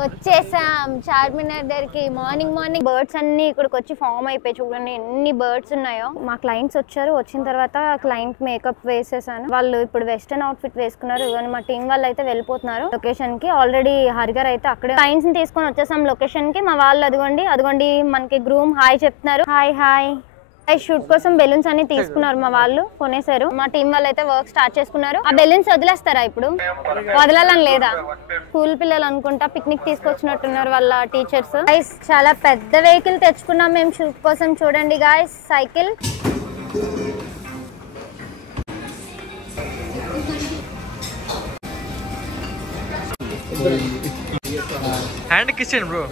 వచ్చేసాం చార్మినార్ దగ్గరికి. Morning birds అన్ని ఇక్కడికి వచ్చి ఫామ్ అయిపోయి చూడండి ఎన్ని బర్డ్స్ ఉన్నాయో. మా క్లయింట్స్ వచ్చారు, వచ్చిన తర్వాత క్లయింట్ మేకప్ వేసేసాను. వాళ్ళు ఇప్పుడు వెస్టర్న్ అవుట్ఫిట్ వేసుకున్నారు. మా టీం వాళ్ళు అయితే వెళ్ళిపోతున్నారు లొకేషన్ కి. ఆల్రెడీ హరిగారు అయితే అక్కడే క్లయింట్స్ ని తీసుకొని వచ్చేసాం లొకేషన్ కి. మా వాళ్ళు అదిగోండి మనకి గ్రూమ్ హాయ్ చెప్తున్నారు. హాయ్ షూట్ కోసం బెలూన్స్ అన్ని తీసుకున్నారు, మా వాళ్ళు కొనేసారు. మా టీం వాళ్ళు అయితే వర్క్ స్టార్ట్ చేసుకున్నారు. ఆ బెలూన్స్ వదిలేస్తారా ఇప్పుడు? వదలాలని లేదా? స్కూల్ పిల్లలు అనుకుంటా పిక్నిక్ తీసుకొచ్చినట్టున్నారు వాళ్ళ టీచర్స్. గైస్ చాలా పెద్ద వెహికల్ తెచ్చుకున్నాం మేము షూట్ కోసం. చూడండి గైస్ సైకిల్. హ్యాండ్ కిస్ చేయండి బ్రో.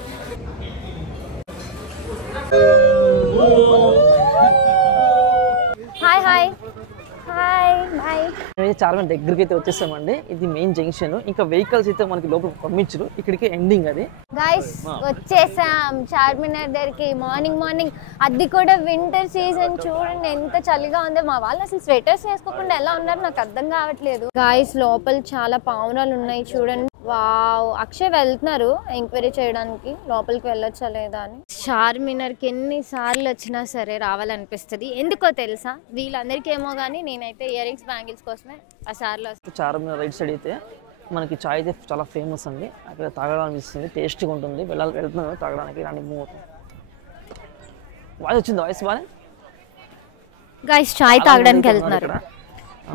చార్మినార్ దగ్గరికి అయితే వచ్చేసామండి. ఇది మెయిన్ జంక్షన్. ఇంకా వెహికల్స్ అయితే మనకి లోపల పంపించరు, ఇక్కడికి ఎండింగ్ అది. గైస్ వచ్చేసాం చార్మినార్ దగ్గరికి. మార్నింగ్ అది కూడా వింటర్ సీజన్. చూడండి ఎంత చలిగా ఉందో. మా వాళ్ళు అసలు స్వెటర్స్ వేసుకోకుండా ఎలా ఉన్నారు నాకు అర్థం కావట్లేదు. గైస్ లోపల చాలా పావురాలు ఉన్నాయి చూడండి. వావ్, అక్షయ్ వెళ్తున్నారు ఎంక్వైరీ చేయడానికి లోపలికి వెళ్ళొచ్చా లేదా అని. చార్మినార్కి ఎన్నిసార్లు వచ్చినా సరే రావాలనిపిస్తుంది. ఎందుకో తెలుసా? వీళ్ళందరికీ ఏమో కానీ నేనైతే ఇయర్ రింగ్స్ బ్యాంగిల్స్ కోసమే ఆ సార్లు వస్తాను. చార్మినార్ రైట్ సైడ్ అయితే మనకి చాయ్ అయితే చాలా ఫేమస్ అండి. అక్కడ తాగడానిపిస్తుంది, టేస్ట్గా ఉంటుంది. వెళ్తున్నాను తాగడానికి. రాని మూవ్ అవుతుంది. వాయిస్ వచ్చింది, వాయిస్ బాగానే. గైస్ చాయ్ తాగడానికి వెళ్తున్నారు.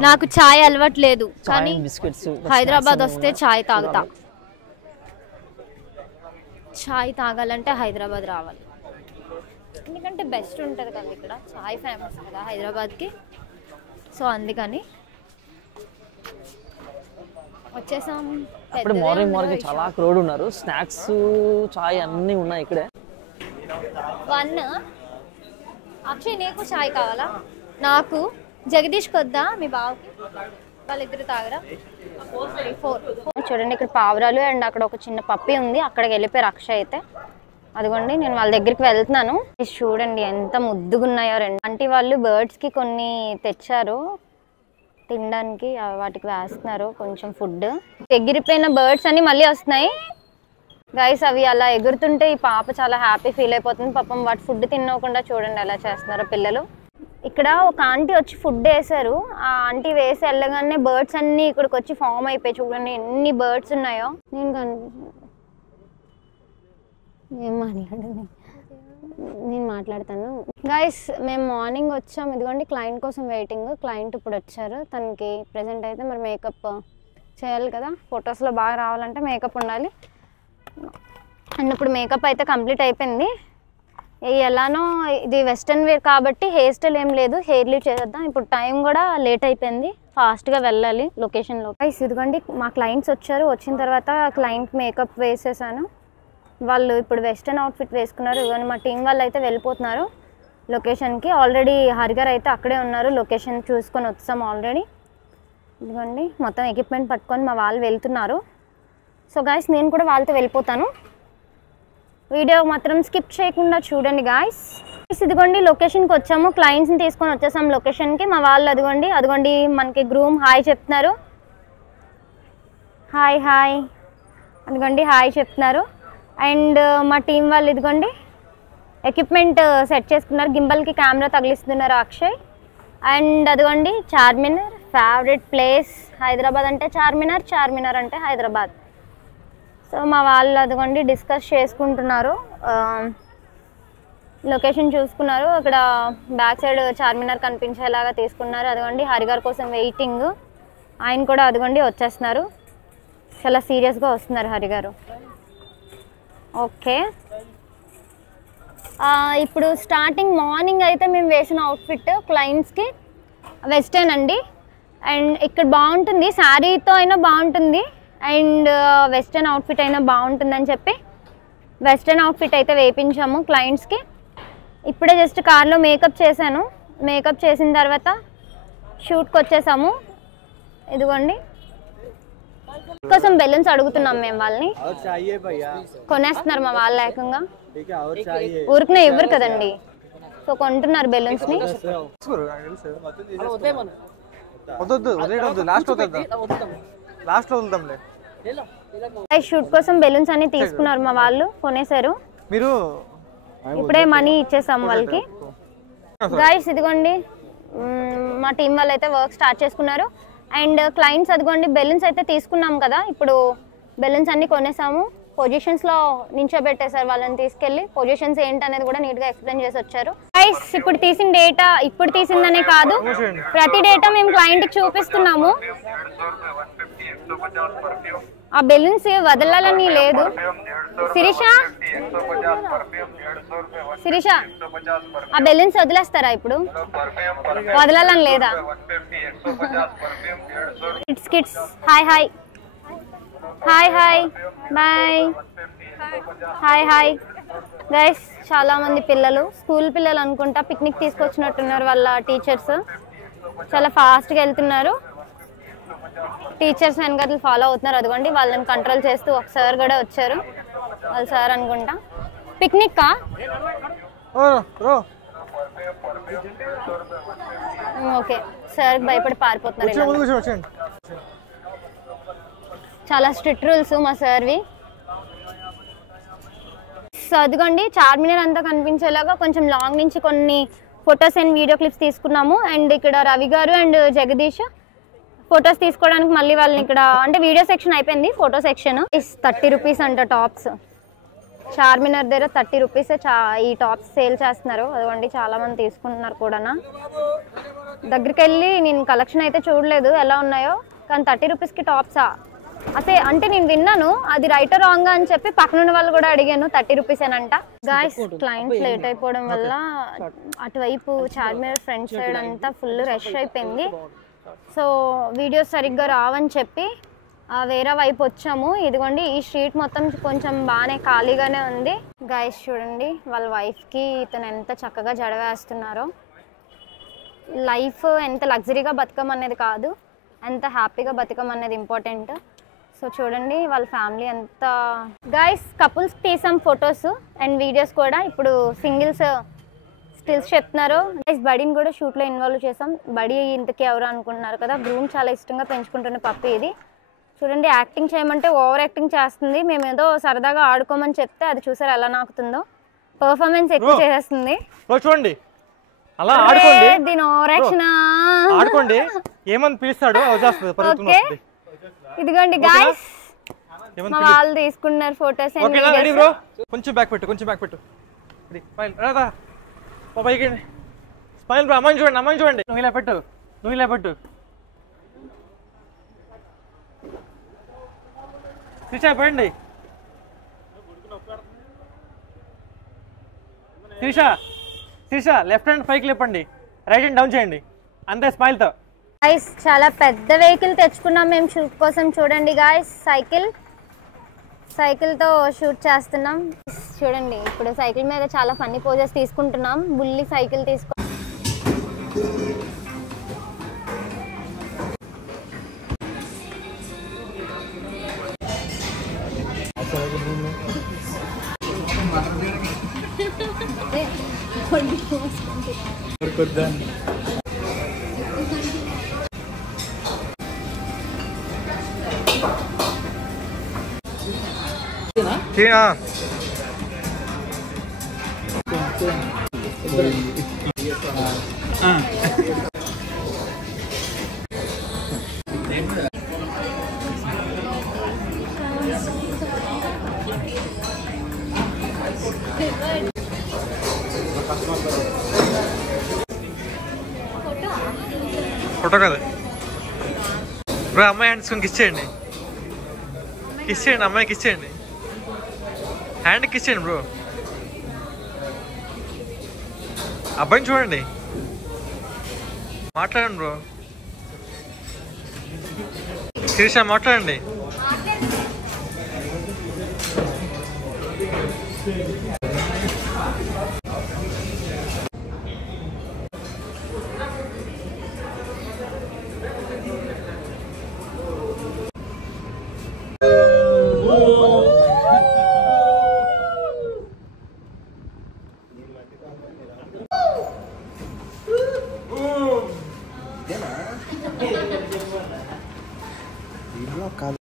నాకు చాయ్ అలవాట్లేదు కానీ హైదరాబాద్ వస్తే చాయ్ తాగుతా. చాయ్ తాగాలంటే హైదరాబాద్ రావాలి, ఎందుకంటే బెస్ట్ ఉంటుంది కదా ఇక్కడ. చాయ్ ఫేమస్ కదా హైదరాబాద్కి. సో అందుకని వచ్చేసాం. మార్నింగ్ చాలా క్రౌడ్ ఉన్నారు. స్నాక్స్ చాయ్ అన్నీ ఉన్నాయి ఇక్కడే. అక్షయ్ నీకు చాయ్ కావాలా? నాకు జగదీష్ కొద్దా మీ బావకి? వాళ్ళిద్దరు తాగరా? 4 చూడండి ఇక్కడ పావురాలు అండ్ అక్కడ ఒక చిన్న పప్పి ఉంది. అక్కడికి వెళ్ళిపోయారు అక్షయ్ అయితే. అదిగోండి నేను వాళ్ళ దగ్గరికి వెళ్తున్నాను. చూడండి ఎంత ముద్దుగున్నాయో. ఆంటీ వాళ్ళు బర్డ్స్కి కొన్ని తెచ్చారు తినడానికి, వాటికి వేస్తున్నారు కొంచెం ఫుడ్. ఎగిరిపోయిన బర్డ్స్ అన్ని మళ్ళీ వస్తున్నాయి గైస్. అవి అలా ఎగురుతుంటే ఈ పాప చాలా హ్యాపీ ఫీల్ అయిపోతుంది పాపం. వాటి ఫుడ్ తినకుండా చూడండి ఎలా చేస్తున్నారో పిల్లలు. ఇక్కడ ఒక ఆంటీ వచ్చి ఫుడ్ వేసారు. ఆ ఆంటీ వేసి వెళ్ళగానే బర్డ్స్ అన్ని ఇక్కడికి వచ్చి ఫామ్ అయిపోయి చూడండి ఎన్ని బర్డ్స్ ఉన్నాయో. నేను మాట్లాడతాను గైస్. మేము మార్నింగ్ వచ్చాము. ఇదిగోండి క్లయింట్ కోసం వెయిటింగ్. క్లయింట్ ఇప్పుడు వచ్చారు. తనకి ప్రెజెంట్ అయితే మరి మేకప్ చేయాలి కదా, ఫొటోస్లో బాగా రావాలంటే మేకప్ ఉండాలి. అండ్ ఇప్పుడు మేకప్ అయితే కంప్లీట్ అయిపోయింది. ఎలానో ఇది వెస్టర్న్ వేర్ కాబట్టి హెయిర్ స్టైల్ ఏం లేదు, హెయిర్ లీవ్ చేసేద్దాం. ఇప్పుడు టైం కూడా లేట్ అయిపోయింది, ఫాస్ట్గా వెళ్ళాలి లొకేషన్లో. ఇదిగోండి మా క్లయింట్స్ వచ్చారు. వచ్చిన తర్వాత క్లయింట్ మేకప్ వేసేసాను. వాళ్ళు ఇప్పుడు వెస్టర్న్ అవుట్ఫిట్ వేసుకున్నారు. మా టీం వాళ్ళు అయితే వెళ్ళిపోతున్నారు లొకేషన్కి. ఆల్రెడీ హరిగారు అయితే అక్కడే ఉన్నారు. లొకేషన్ చూసుకొని వచ్చాము ఆల్రెడీ. ఇదిగోండి మొత్తం ఎక్విప్మెంట్ పట్టుకొని మా వాళ్ళు వెళ్తున్నారు. సో గాయస్ నేను కూడా వాళ్ళతో వెళ్ళిపోతాను. వీడియో మాత్రం స్కిప్ చేయకుండా చూడండి గాయస్. ఇదిగోండి లొకేషన్కి వచ్చాము. క్లయింట్స్ని తీసుకొని వచ్చేసాం లొకేషన్కి. మా వాళ్ళు అదిగోండి మనకి గ్రూమ్ హాయ్ చెప్తున్నారు. హాయ్ అదిగోండి హాయ్ చెప్తున్నారు. అండ్ మా టీం వాళ్ళు ఇదిగోండి ఎక్విప్మెంట్ సెట్ చేసుకున్నారు. గింబల్కి కెమెరా తగిలిస్తున్నారు అక్షయ్. అండ్ అదిగోండి చార్మినార్ ఫేవరెట్ ప్లేస్. హైదరాబాద్ అంటే చార్మినార్, చార్మినార్ అంటే హైదరాబాద్. సో మా వాళ్ళు అదిగోండి డిస్కస్ చేసుకుంటున్నారు. లొకేషన్ చూసుకున్నారు. అక్కడ బ్యాక్ సైడ్ చార్మినార్ కనిపించేలాగా తీసుకున్నారు. అదిగోండి హరిగారి కోసం వెయిటింగ్. ఆయన కూడా అదిగోండి వచ్చేస్తున్నారు. చాలా సీరియస్గా వస్తున్నారు హరిగారు. ఓకే ఇప్పుడు స్టార్టింగ్ మార్నింగ్ అయితే మేము వేసిన అవుట్ఫిట్ క్లయింట్స్కి వెస్టర్న్ అండి. అండ్ ఇక్కడ బాగుంటుంది, శారీతో అయినా బాగుంటుంది అండ్ వెస్టర్న్ అవుట్ఫిట్ అయినా బాగుంటుందని చెప్పి వెస్టర్న్ అవుట్ఫిట్ అయితే వేయించాము క్లయింట్స్కి. ఇప్పుడే జస్ట్ కార్లో మేకప్ చేశాను. మేకప్ చేసిన తర్వాత షూట్కి వచ్చేసాము. ఇదిగోండి కోసం బెలూన్స్ అడుగుతున్నాం మేము వాళ్ళని. కొనేస్తున్నారు మా వాళ్ళు ఏకంగా. ఊరికనే ఇవ్వరు కదండి, సో కొంటున్నారు బెలూన్స్ని. లాస్ట్ వదులుతాంలే. షూట్ కోసం బెలూన్స్ అన్ని తీసుకున్నారు మా వాళ్ళు, కొనేసారు. మీరు ఇప్పుడే మనీ ఇచ్చేసాం వాళ్ళకి. గైస్ ఇదిగోండి మా టీం వాళ్ళు అయితే వర్క్ స్టార్ట్ చేసుకున్నారు. అండ్ క్లయింట్స్ అదిగోండి బెలూన్స్ అయితే తీసుకున్నాం కదా, ఇప్పుడు బెలూన్స్ అన్ని కొనేసాము. పొజిషన్స్లో నించోబెట్టేశారు వాళ్ళని, తీసుకెళ్ళి పొజిషన్స్ ఏంటనేది కూడా నీట్గా ఎక్స్ప్లెయిన్ చేసి వచ్చారు. గైస్ ఇప్పుడు తీసిన డేటా, ఇప్పుడు తీసిందనే కాదు ప్రతి డేటా మేము క్లయింట్కి చూపిస్తున్నాము. ఆ బెలూన్స్ వదలాలని లేదు. శిరీష ఆ బెలూన్స్ వదిలేస్తారా ఇప్పుడు? వదలాలని లేదా? Kids kids hi hi hi hi bye hi hi. Guys చాలా మంది పిల్లలు, స్కూల్ పిల్లలు అనుకుంటా, పిక్నిక్ తీసుకొచ్చినట్టున్నారు వాళ్ళ టీచర్స్. చాలా ఫాస్ట్గా వెళ్తున్నారు. టీచర్స్ వెనకాల ఫాలో అవుతున్నారు. అదిగోండి వాళ్ళని కంట్రోల్ చేస్తూ ఒక సార్ కూడా వచ్చారు. వాళ్ళ సార్ అనుకుంటా. Picnic okay. సార్ భయపడి పారిపోతున్నారు. చాలా స్ట్రిక్ట్ రూల్స్ మా సార్వి. సో అదిగోండి చార్మినార్ అంతా కనిపించేలాగా కొంచెం లాంగ్ నుంచి కొన్ని ఫొటోస్ అండ్ వీడియో క్లిప్స్ తీసుకున్నాము. అండ్ ఇక్కడ రవి గారు అండ్ జగదీష్ ఫొటోస్ తీసుకోవడానికి మళ్ళీ వాళ్ళని ఇక్కడ, అంటే వీడియో సెక్షన్ అయిపోయింది, ఫోటో సెక్షన్. 30 రూపీస్ అంట టాప్స్. చార్మినార్ దగ్గర 30 రూపీస్ ఈ టాప్స్ సేల్ చేస్తున్నారు. అదిగోండి చాలా మంది తీసుకుంటున్నారు కూడా. దగ్గరికి వెళ్ళి నేను కలెక్షన్ అయితే చూడలేదు ఎలా ఉన్నాయో, కానీ 30 రూపీస్కి టాప్సా అసే అంటే నేను విన్నాను, అది రైట్ రాంగ్ అని చెప్పి పక్కన వాళ్ళు కూడా అడిగాను. 30 రూపీస్ అనంట. గాయస్ క్లయింట్స్ లేట్ అయిపోవడం వల్ల అటువైపు చార్మినార్ ఫ్రంట్ సైడ్ అంతా ఫుల్ రష్ అయిపోయింది. సో వీడియోస్ సరిగ్గా రావని చెప్పి వేరే వైపు వచ్చాము. ఇదిగోండి ఈ స్ట్రీట్ మొత్తం కొంచెం బాగానే ఖాళీగానే ఉంది. గైస్ చూడండి వాళ్ళ వైఫ్కి ఇతను ఎంత చక్కగా జడవేస్తున్నారో. లైఫ్ ఎంత లగ్జరీగా బతకమనేది కాదు, ఎంత హ్యాపీగా బతకమనేది ఇంపార్టెంట్. సో చూడండి వాళ్ళ ఫ్యామిలీ ఎంత. గైస్ కపుల్స్ తీసాం ఫొటోస్ అండ్ వీడియోస్ కూడా. ఇప్పుడు సింగిల్స్ స్టిల్స్ చెప్తున్నారు. గైస్ బడీని కూడా షూట్లో ఇన్వాల్వ్ చేసాం. బడీ ఇంతకీ ఎవరు అనుకుంటున్నారు కదా, బ్రూమ్ చాలా ఇష్టంగా పెంచుకుంటున్న పప్పి ఇది. చూడండి యాక్టింగ్ చేయమంటే ఓవర్ యాక్టింగ్ చేస్తుంది. మేము ఏదో సరదాగా ఆడుకోమని చెప్తే అది చూసారు ఎలా నాకుతుందో. పర్ఫార్మెన్స్ ఎక్కువ చేసేస్తుంది. చూడండి అలా ఆడుకోండి, దీని ఓవర్ యాక్షన్ ఆడుకోండి. ఏమని పిలుస్తాడు ఇదిగోండి గాయ్స్ మా వాళ్ళు తీసుకున్నారు ఫోటోస్. కొంచెం బ్యాక్ పెట్టు, కొంచెం బ్యాక్ పెట్టు. Smile bro. అమ్మాయిని చూడండి, అమ్మాయిని చూడండి. నువ్వు ఇలా పెట్టు, నువ్వు ఇలా పెట్టు. శ్రీషా పెట్టండి. శ్రీషా లెఫ్ట్ హ్యాండ్ పైకి లేపండి, రైట్ హ్యాండ్ డౌన్ చేయండి, అంతే స్మైల్తో. గాయ్స్ చాలా పెద్ద వెహికల్ తెచ్చుకున్నాం మేము షూట్ కోసం. చూడండి గాయ్స్ సైకిల్తో షూట్ చేస్తున్నాం. చూడండి ఇప్పుడు సైకిల్ మీద చాలా ఫన్నీ పోజెస్ తీసుకుంటున్నాం. బుల్లి సైకిల్ తీసుకో. ఫోటో కదా బ్రో. అమ్మాయి హ్యాండ్స్ కిస్ చేయండి, కిస్ చేయండి, అమ్మాయి కిస్ చేయండి, హ్యాండ్ కిస్ చేయండి బ్రో. అబ్బాయిని చూడండి, మాట్లాడండి బ్రో. శిరీష మాట్లాడండి.